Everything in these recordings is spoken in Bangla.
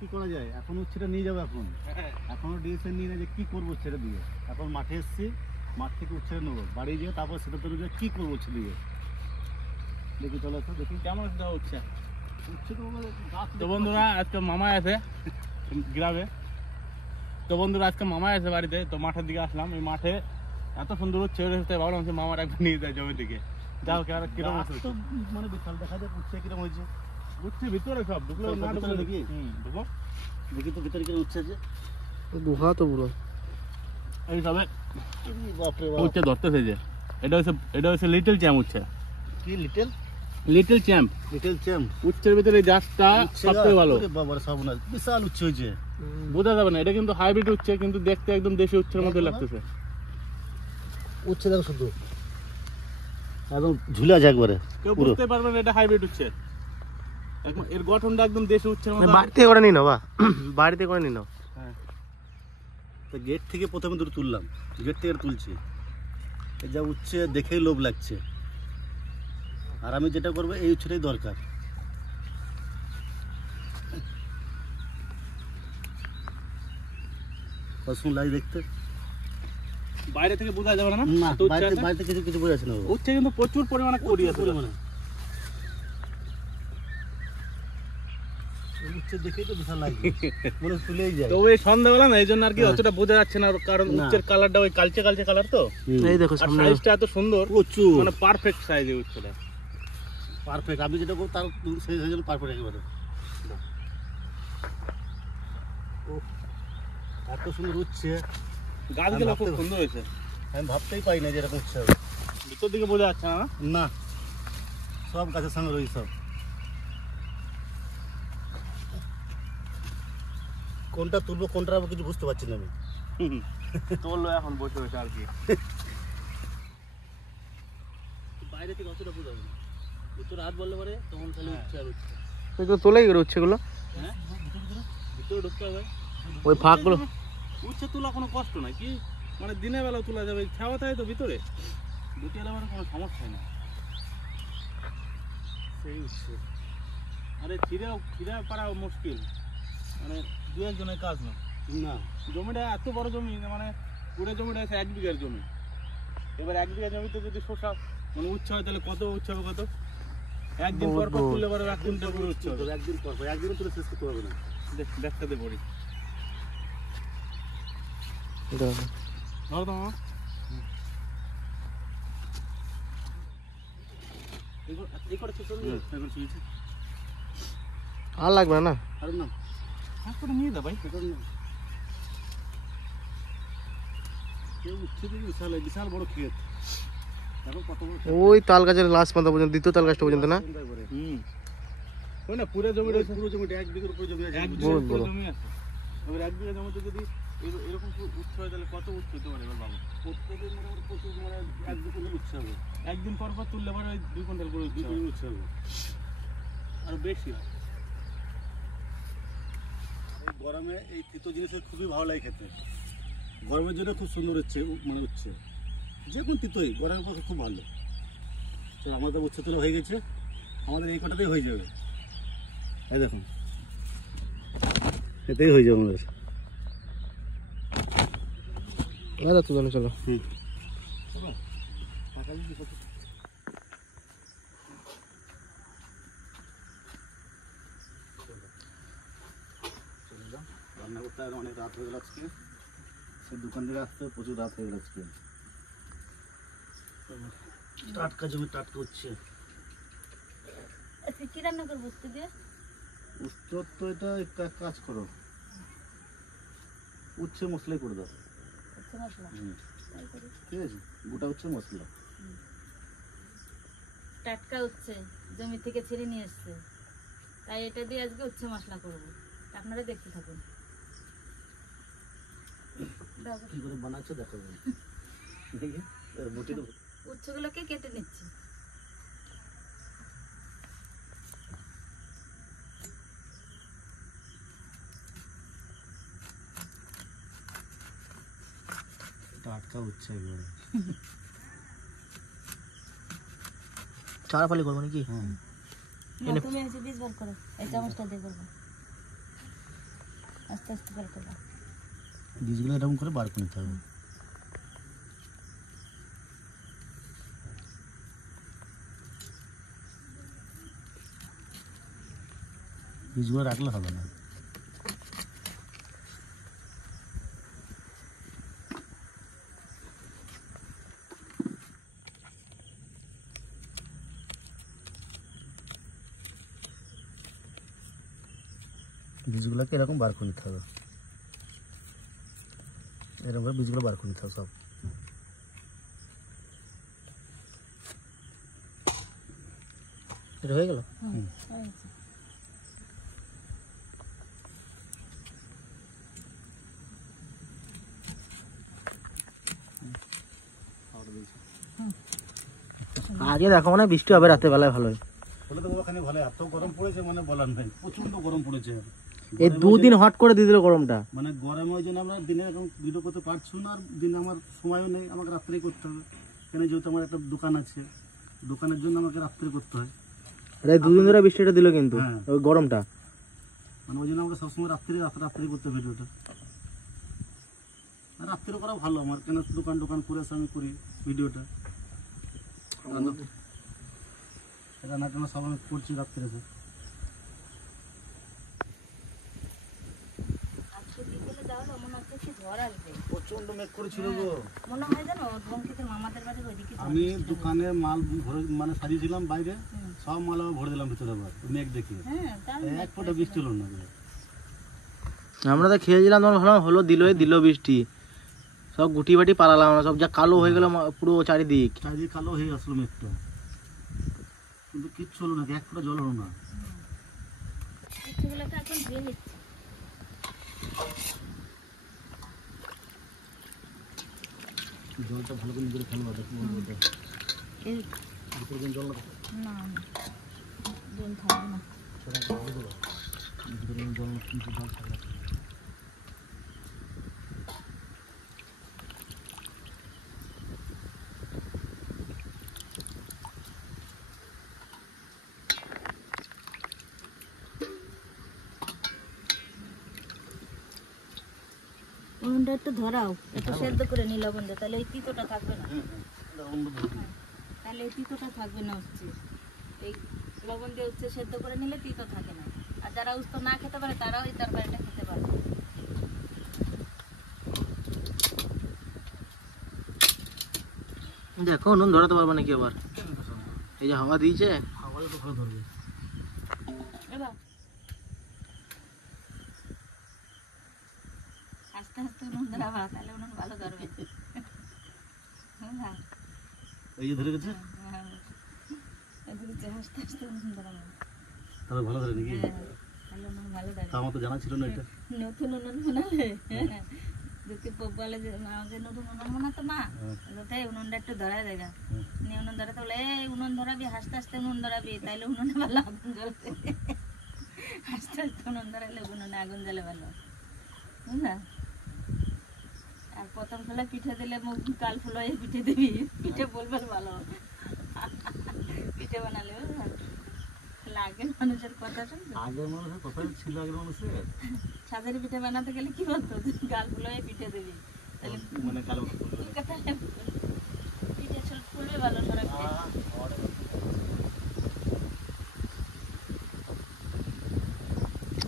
কি করা যায়, এখন উচ্ছেটা নিয়ে যাবো। এখনো ডিসিশন নিয়ে না যে কি করবো উচ্ছেটা দিয়ে। এখন মাঠে এসেছি, মাঠ থেকে উচ্ছেটা নেবো, বাড়ি গিয়ে তারপর সেটা তৈরি করে কি করবো উচ্ছে দিয়ে। দেখি চলো তো দেখি কেমন উচ্ছে। উচ্ছে তো গাছ। তো বন্ধুরা আজকে মামাই আছে গ্রামে, তো বন্ধুরা আজকে মামাই আছে বাড়িতে, তো মাঠের দিকে আসলাম। এই মাঠে এত সুন্দর উচ্ছে হয়েছে, ভাবলাম যে মামার একবার নিয়ে যায় জমি থেকে। যাও কিরকম গাছ তো মানে বিশাল দেখা যায়। উচ্ছে কিরকম হয়েছে, উচ্ছে ভিতরে সব ঢুকলো না ঢুকলো নাকি? ঢুকো দেখি তো ভিতরে কিরকম উচ্ছে আছে। গুহা তো পুরো এই সবে বাপরে বাপ, উচ্ছে ধরতেছে যে। এটা হচ্ছে লিটল চ্যাম্প উচ্ছে। কি little little champ, little champ. উচ্ছের ভিতরে এই জাতটা সবথেকে ভালো। বাবার সর্বনাশ, বিশাল উচ্ছে হয়েছে। বোঝা যাবে না, এটা কিন্তু হাইব্রিড উচ্ছে, কিন্তু দেখতে একদম দেশি উচ্ছের মতো লাগতেছে। উচ্ছে দেখো শুধু একদম ঝুলে আছে একবারে। কেউ বুঝতে পারবে না এটা হাইব্রিড উচ্ছে। এর গঠনটা একদম দেশি উচ্ছের মতো। বাড়িতে করে নিন বা বাড়িতে করে নিন। হ্যাঁ, তো গেট থেকে প্রথমে দুটো তুললাম, গেট থেকে তুলছি। এই যা উচ্ছে দেখেই লোভ লাগছে। আর আমি যেটা করবো এই উচ্ছেটাই দরকার। কসম লাগে দেখতে, বাইরে থেকে বোঝা যাবে না। না এত উচ্ছে আছে। বাইরে থেকে কিছু বোঝা যাচ্ছে না। উচ্ছে কিন্তু প্রচুর পরিমাণে করি আছে। উচ্ছে দেখেই তো বিশাল লাগে, মনে তুলেই যায়। তো ওই সন্ধ্যাবেলা না, এই জন্য আর কি অতটা বোঝা যাচ্ছে না, কারণ উচ্ছের কালারটা ওই কালচে কালচে কালার তো। এই দেখো আর সামনে সাইজটা এত সুন্দর, প্রচুর মানে পারফেক্ট সাইজের উচ্ছেটা। পারফেক্ট। আমি যেটা করবো তার সেই জন্য পারফেক্ট একেবারে। এত সুন্দর উচ্ছে গাছগুলো খুব সুন্দর হয়েছে। আমি ভাবতেই পাই না যে এরকম উচ্ছে হবে। ভিতর দিকে বোঝা যাচ্ছে না। না, সব গাছের সঙ্গে রয়েছে সব। কোনটা তুলবো কোনটা রাখবো কিছু বুঝতে পারছি না আমি। তোলো এখন বসে বসে আর কি। বাইরে থেকে অতটা বোঝা যাবে না, ভিতরে হাত বললে পারে তখন খালি উচ্ছে আর উচ্ছে। এগুলো তোলাই গেল উচ্ছেগুলো, হ্যাঁ, ভিতরে ঢুকতে হবে। ওই ফাঁকগুলো। উচ্ছে তোলা কোনো কষ্ট নাই, কি মানে দিনের বেলাও তোলা যাবে, ছাওয়া থাকে তো ভিতরে। দুটি এলাকার মানে কোনো সমস্যা হয় না। সেই উচ্ছে আরে ছিঁড়া পারা মুশকিল, মানে দু একজনের কাজ না। না, জমিটা এত বড় জমি, মানে পুরো জমিটা আছে 1 বিঘার জমি। এবার 1 বিঘা জমিতে যদি শসা মানে উচ্ছে হয়, তাহলে কত উচ্ছে হবে, কত একদিন পর পর তুললে পারো 1 কুইন্টাল করে উচ্ছে হবে। একদিন পর একদিনও তুলে শেষ করতে পারবে না। দেখতে পড়ি ধরো তো মামা। এই করে শেষ করে দিও। এখন শুয়েছি আর লাগবে না। আর না, হাত করে নিয়ে দা ভাই। এখন না। কেউ উচ্ছে দিয়ে বিশাল বিশাল বড় ক্ষেত। এখন কত বড় ক্ষেত। ওই তাল গাছের লাস্ট পাতা পর্যন্ত, দ্বিতীয় তাল গাছটা পর্যন্ত না। ওই না পুরো জমি রয়েছে, পুরো জমিটা 1 বিঘার উপরে জমি আছে। 1 বিঘা পুরো জমি আছে। এবার 1 বিঘা জমিতে যদি এরকম উচ্ছে হয়, তাহলে কত উচ্ছে হতে পারে এবার বাবু। প্রত্যেকের মোটামুটি প্রচুর, মানে 1-2 কুইন্টাল উচ্ছে হবে। একদিন পর পর তুললে পরে ওই 2 কুইন্টাল করে উচ্ছে 2 হবে। কুইন্টাল উচ্ছে হবে। আর বেশি হয়। এই গরমে এই তিতো জিনিসের খুবই ভালো লাগে খেতে। গরমের জন্য খুব সুন্দর হচ্ছে, মানে হচ্ছে যে কোন তিতোই গরমের পক্ষে খুব ভালো। তো আমাদের উচ্ছে তোলা হয়ে গেছে, আমাদের এই কটাতেই হয়ে যাবে। এই দেখুন, এতেই হয়ে যাবে আমাদের। আচ্ছা তো চলো। রান্না করতে আর অনেক রাত হয়ে গেল আজকে। সে দোকান থেকে আসতে প্রচুর রাত হয়ে গেল আজকে। টাটকা জমি টাটকা হচ্ছে। কি রান্না করবো উস্তে দিয়ে? উচ্চর তো এটা একটা কাজ করো, উচ্ছে মশলাই করে দাও। উচ্ছে মশলা ঠিক আছে, গোটা উচ্ছে মশলা। টাটকা উচ্ছে জমি থেকে ছিঁড়ে নিয়ে এসছে, তাই এটা দিয়ে আজকে উচ্ছে মশলা করবো। আপনারা দেখতে থাকুন। কি করে বানাচ্ছে দেখো। দেখি উচ্ছেগুলোকে কেটে নিচ্ছি। টাটকা উচ্ছে একবারে। চারা পালি করবো নাকি? তুমি এসে বীজ বার করো, এই চামচটা দিয়ে করবো। আস্তে আস্তে করে তোলা। বীজগুলো এরকম করে বার করে নিতে হবে। বীজগুলো রাখলে হবে না। বীজগুলোকে এরকম বার করে নিতে হবে, এরকম করে বীজগুলো বার করে নিতে হবে সব। এটা হয়ে গেল। হয়ে গেছে। আগে দেখো মানে বৃষ্টি হবে রাতের বেলায় ভালোই। বলে তো ওখানে ভালো, এত গরম পড়েছে মানে বলার নাই, প্রচন্ড গরম পড়েছে। এই দুদিন হট করে দিয়ে দিল গরমটা। মানে গরমে ওই জন্য আমরা দিনে এখন ভিডিও করতে পারছি না, আর দিনে আমার সময়ও নেই, আমাকে রাত্রেই করতে হবে। কেন যেহেতু আমার একটা দোকান আছে, দোকানের জন্য আমাকে রাত্রে করতে হয়। এই দুদিন ধরে বৃষ্টিটা দিল কিন্তু হ্যাঁ। ওই গরমটা। মানে ওই জন্য আমাকে সবসময় রাত্রে করতে হবে ভিডিওটা। আর রাত্রে করা ভালো আমার, কেন দোকান করে এসে আমি করি ভিডিওটা। রান্না টান্না সব আমি করছি রাত্রে। আজকে বিকেলে যাওয়ালো মনে হচ্ছে কি ঝড় আসবে। প্রচন্ড মেঘ করেছিল গো। মনে হয় জানো ধমকিতে মামাদের বাড়ির ওইদিকে ঝড় আমি আসছিল। দোকানে মাল ভরে মানে সাজিয়েছিলাম বাইরে, হুম। সব মাল আবার ভরে দিলাম ভিতরে, আবার মেঘ দেখে হ্যাঁ তাই এক ফোঁটা বৃষ্টি হলো না। আমরা তো খেয়েছিলাম তখন ভাবলাম হলো দিল বৃষ্টি, সব গুটি বাটি পালালাম আমরা, সব যা কালো হয়ে গেল পুরো চারিদিক। চারিদিকে কালো হয়ে আসলো মেঘটা, কিন্তু কিচ্ছু হলো না, এক ফোঁটা জল হলো না। কিছুগুলোকে এখন ধুয়ে নিচ্ছি। জলটা ভালো করে নিজের ফেলবা, দেখুন এই ভিতরে জল না না দিন থাকবে না। ভিতরে জল কিন্তু জল থাকবে। উনুনটা একটু ধরাও, একটু সেদ্ধ করে নি লবণ দিয়ে, তাহলে এই তিতোটা থাকবে না। তাহলে এই তিতোটা থাকবে না হচ্ছে, এই লবণ দিয়ে হচ্ছে সেদ্ধ করে নিলে তিতো থাকে না। আর যারা উস্তো না খেতে পারে তারাও এই তরকারিটা খেতে পারে। দেখো নুন ধরাতে পারবে নাকি আবার, এই যে হাওয়া দিয়েছে। হাওয়ায় তো ভালো ধরবে। এবার আস্তে আস্তে উনুন ধরাবা, তাহলে উনুন ভালো ধরবে। হ্যাঁ এই যে ধরে গেছে, হ্যাঁ এদিকে আস্তে আস্তে উনুন ধরাবা। তাহলে ভালো ধরে নাকি? হ্যাঁ তাহলে উনুন ভালো ধরবে। তা আমার তো জানা ছিল না এটা। নতুন উনুন বানালে যদি বলে যে আমাকে নতুন উনুন বানাতো মা, তাই উনুনটা একটু ধরাই দেয় নিয়ে উনুন ধরাতে বলে এই উনুন ধরাবি, হাসতে হাসতে উনুন ধরাবি, তাইলে উনুনে ভালো আগুন জ্বলবে। হাসতে হাসতে উনুন ধরাইলে উনুনে আগুন জ্বলে ভালো, বুঝলা? আর প্রথম খেলা পিঠে দিলে মুখ কাল ফুলো হয়ে পিঠে দিবি, পিঠে বলবে ভালো পিঠে বানালে, বুঝলা? আগের মানুষের কথা শুনছো? আগের মানুষের কথা ছিল, আগের মানুষের সাজারি পিঠে বানাতে গেলে কি বলতো, গাল ফুলোয় পিঠে দিবি, তাহলে মানে কালো পিঠে ফুলবে ভালো সারা পিঠে।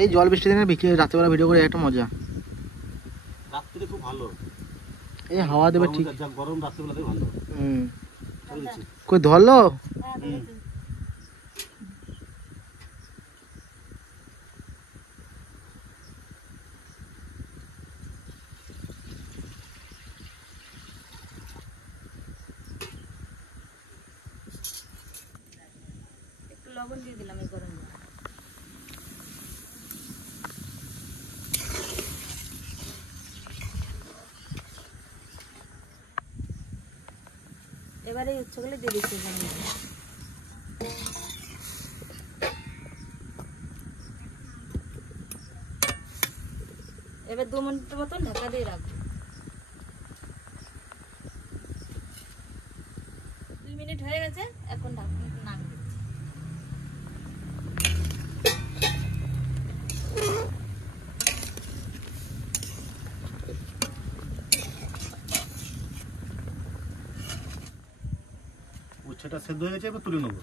এই জল বৃষ্টি দিনে রাত্রেবেলা ভিডিও করে একটা মজা। রাত্রে খুব ভালো, এই হাওয়া দেবে ঠিক। যা গরম রাত্রেবেলাতে ভালো। বুঝেছি। কই ধরলো? হ্যাঁ, ধরেছি। একটু লবণ দিয়ে দিলাম এই গরম জলে। এবারে উচ্চগুলো দিয়ে দিচ্ছি গরম জলে। এবার 2 মিনিটের মতন ঢাকা দিয়ে রাখবো। 2 মিনিট হয়ে গেছে, এখন ঢাকনা নামিয়ে দিচ্ছি। উচ্ছেটা সেদ্ধ হয়ে গেছে, এবার তুলে নেবো।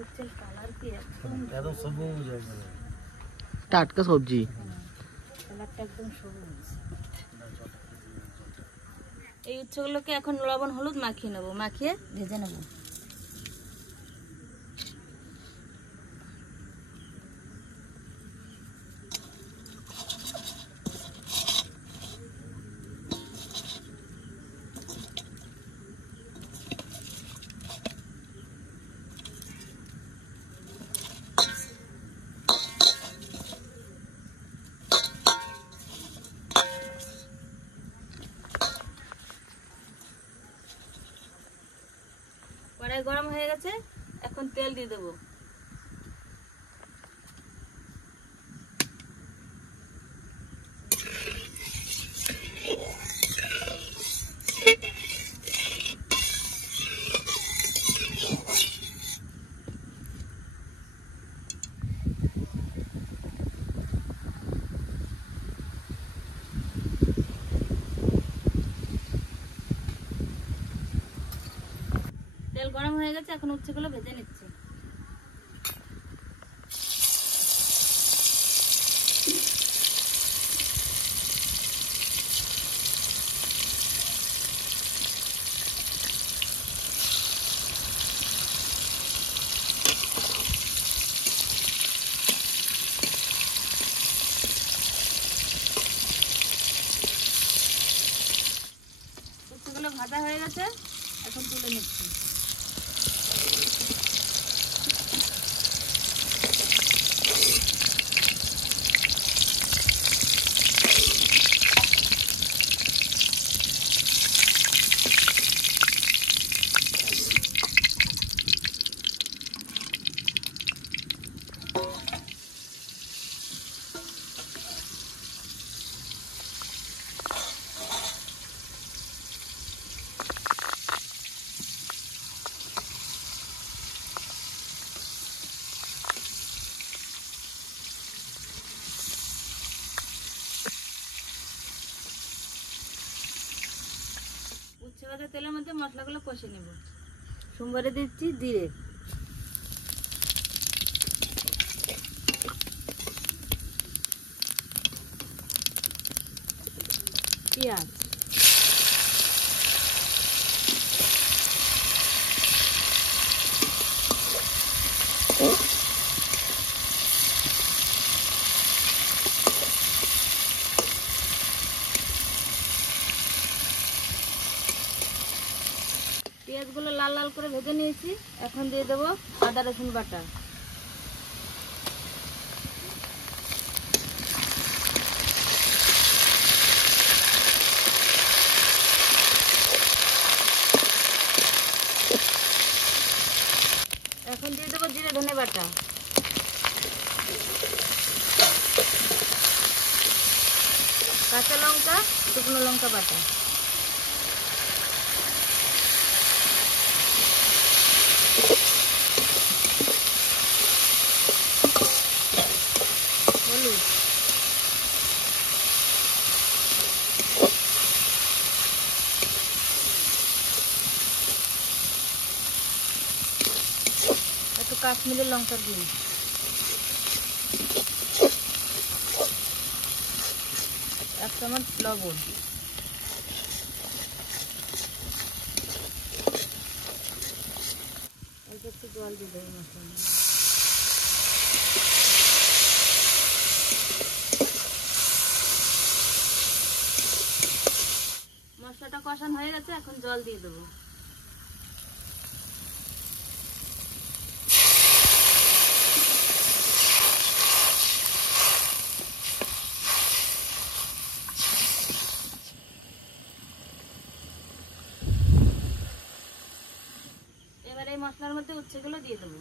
উচ্ছের কালার কি একদম সবুজ একদম। টাটকা সবজি। কালারটা একদম সবুজ। এই উচ্ছেগুলোকে এখন লবণ হলুদ মাখিয়ে নেবো, মাখিয়ে ভেজে নেবো। কড়াই গরম হয়ে গেছে, এখন তেল দিয়ে দেবো। তেল গরম হয়ে গেছে, এখন উচ্ছেগুলো ভেজে নিচ্ছি। উচ্ছেগুলো ভাজা হয়ে গেছে, এখন তুলে নিচ্ছি। উচ্ছে ভাজা তেলের মধ্যে মশলাগুলো কষে নেব। সোমবারে দিচ্ছি জিরে, পেঁয়াজ, পেঁয়াজগুলো লাল লাল করে ভেজে নিয়েছি, এখন দিয়ে দেবো আদা রসুন বাটা। এখন দিয়ে দেবো জিরে ধনে বাটা, কাঁচা লঙ্কা, শুকনো লঙ্কা বাটা, হলুদ, একটু কাশ্মীরি লঙ্কার গুঁড়ো, এক চামচ লবণ, অল্প একটু জল দিয়ে দেবো মশলা। মশলাটা কষানো হয়ে গেছে, এখন জল দিয়ে দেবো। এবার এই মশলার মধ্যে উচ্ছেগুলো দিয়ে দেবো।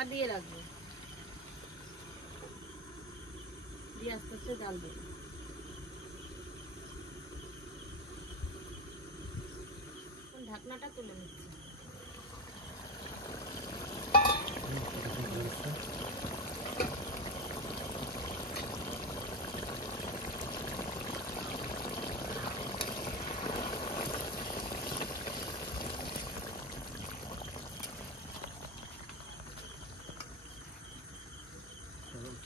ঢাকা দিয়ে রাখবো, দিয়ে আস্তে আস্তে জাল দেবো। ঢাকনাটা তুলে নিচ্ছি।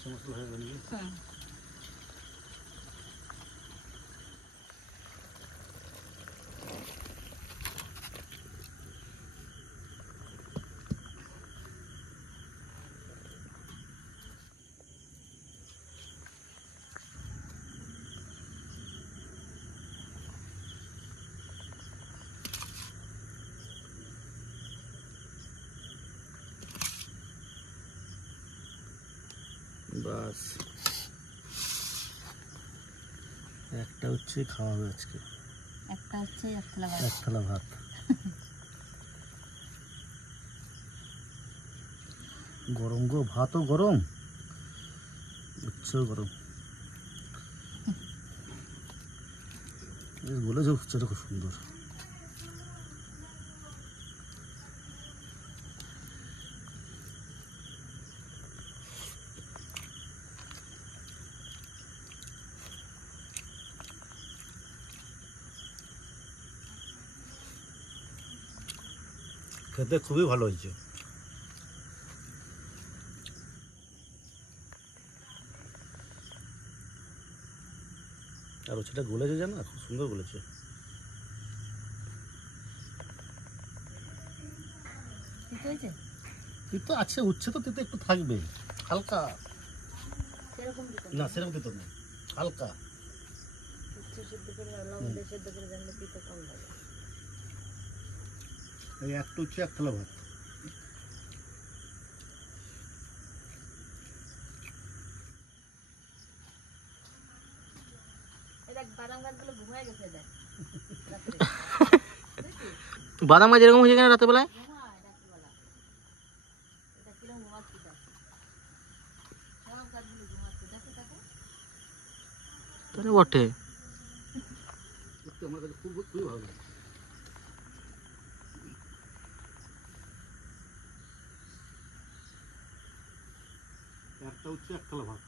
মশলা হয়ে গেল। হ্যাঁ, বাস একটা হচ্ছে খাওয়া হবে আজকে, একটা হচ্ছে এক থালা ভাত। এক থালা ভাত। গরম গো, ভাতও গরম, উচ্ছেও গরম। বলেছে উচ্ছেটা খুব সুন্দর। খেতে খুবই ভালো হয়েছে। আর সেটা গলেছে জানো, খুব সুন্দর গলেছে। ঠিক হয়েছে? তিতো আছে, উচ্ছে তো তিতো একটু থাকবে হালকা, সেরকম দিতে না সেরকম তিতো না, হালকা। উচ্ছে সিদ্ধ করে লবণ সিদ্ধ করে জানলে পিঠে কম লাগে। এই একটা হচ্ছে এক থালা ভাত। দেখ বাদাম গাছগুলো ঘুমায় গেছে, দেখ বাদাম গাছ এরকম হয়েছে কেন রাতের বেলায়? ঘুমায় রাত্রিবেলা। এটা কিরকম ঘুমাচ্ছি, দেখ সব গাছগুলো ঘুমাচ্ছে, দেখো দেখো। তাহলে বটে। আমার কাছে খুবই ভালো লাগে। একটা হচ্ছে এক থালা ভাত।